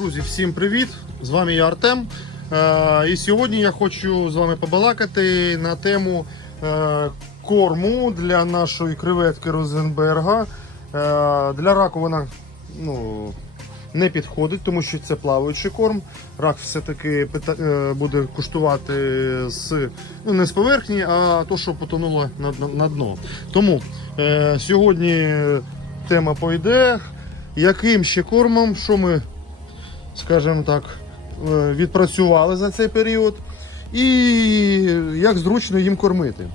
Друзі, всім привіт! З вами я Артем. Е, і сьогодні я хочу з вами побалакати на тему е, корму для нашої креветки Розенберга. Е, для раку вона ну, не підходить, тому що це плаваючий корм. Рак все-таки буде куштувати з, ну, не з поверхні, а то, що потонуло на дно. Тому сьогодні тема пойде. Яким ще кормом, що ми скажімо так, е, відпрацювали за цей період, і як зручно їм кормити.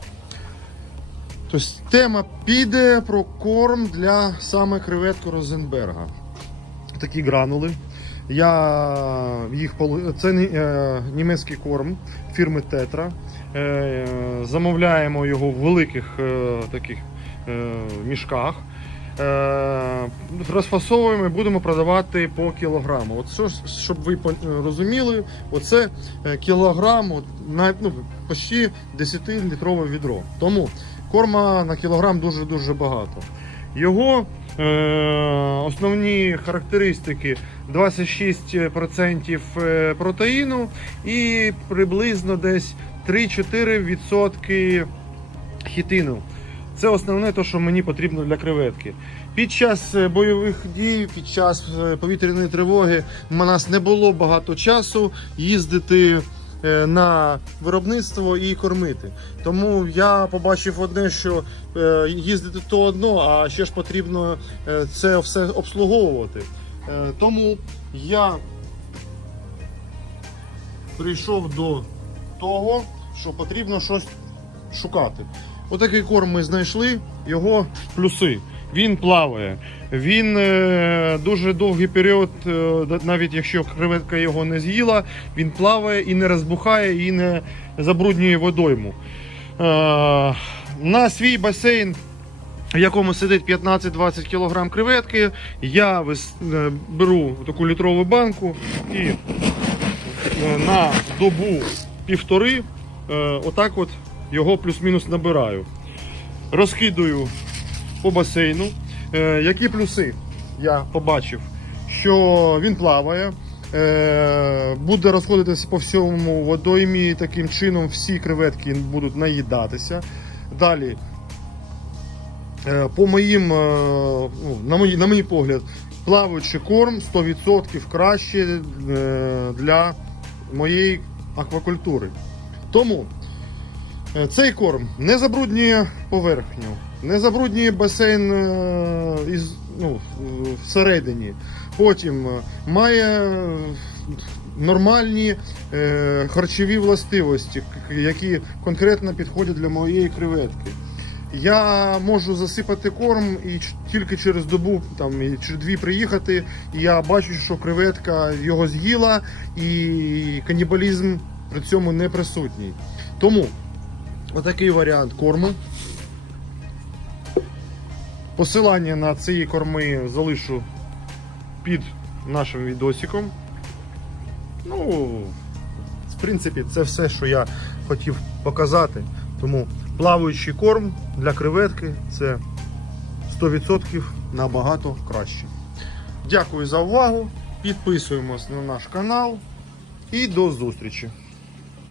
Тобто Тема піде про корм для саме креветки Розенберга. Такі гранули. Я їх Це е, німецький корм фірми Тетра. Замовляємо його в великих е, таких мішках. Е, розфасовуємо і будемо продавати по кілограму. От що, Щоб ви е, розуміли, оце е, кілограм от, навіть, ну, почти 10-літрове відро. Тому корма на кілограм дуже-дуже багато. Його е, основні характеристики 26% протеїну і приблизно десь 3-4% хітину. Це основне, те, що мені потрібно для креветки. Під час е, бойових дій, під час е, повітряної тривоги в нас не було багато часу їздити е, на виробництво і кормити. Тому я побачив одне, що їздити то одно, а ще ж потрібно це все обслуговувати. Тому я прийшов до того, що потрібно щось шукати. Отакий корм ми знайшли, його плюси. Він плаває, він е, дуже довгий період, е, навіть якщо креветка його не з'їла, він плаває і не розбухає, і не забруднює водойму. Е, на свій басейн, в якому сидить 15-20 кг креветки, я беру таку літрову банку і на добу півтори отак от його плюс-мінус набираю. Розкидую по басейну. Е, які плюси я побачив, що він плаває, е, буде розходитися по всьому водоймі, таким чином всі креветки будуть наїдатися. Далі, е, по моїм, ну, на мій, на мій погляд, плаваючий корм 100% краще для моєї аквакультури. Тому Е, цей корм не забруднює поверхню, не забруднює басейн е, із, ну, всередині. Потім е, має нормальні харчові властивості, які конкретно підходять для моєї креветки. Я можу засипати корм і тільки через добу там чи дві приїхати. і Я бачу, що креветка його з'їла, і канібалізм при цьому не присутній. Тому Отакий варіант корму. Посилання на ці корми залишу під нашим відосиком. Ну, в принципі, це все, що я хотів показати. Тому плаваючий корм для креветки це 100% набагато краще. Дякую за увагу. Підписуємось на наш канал і до зустрічі!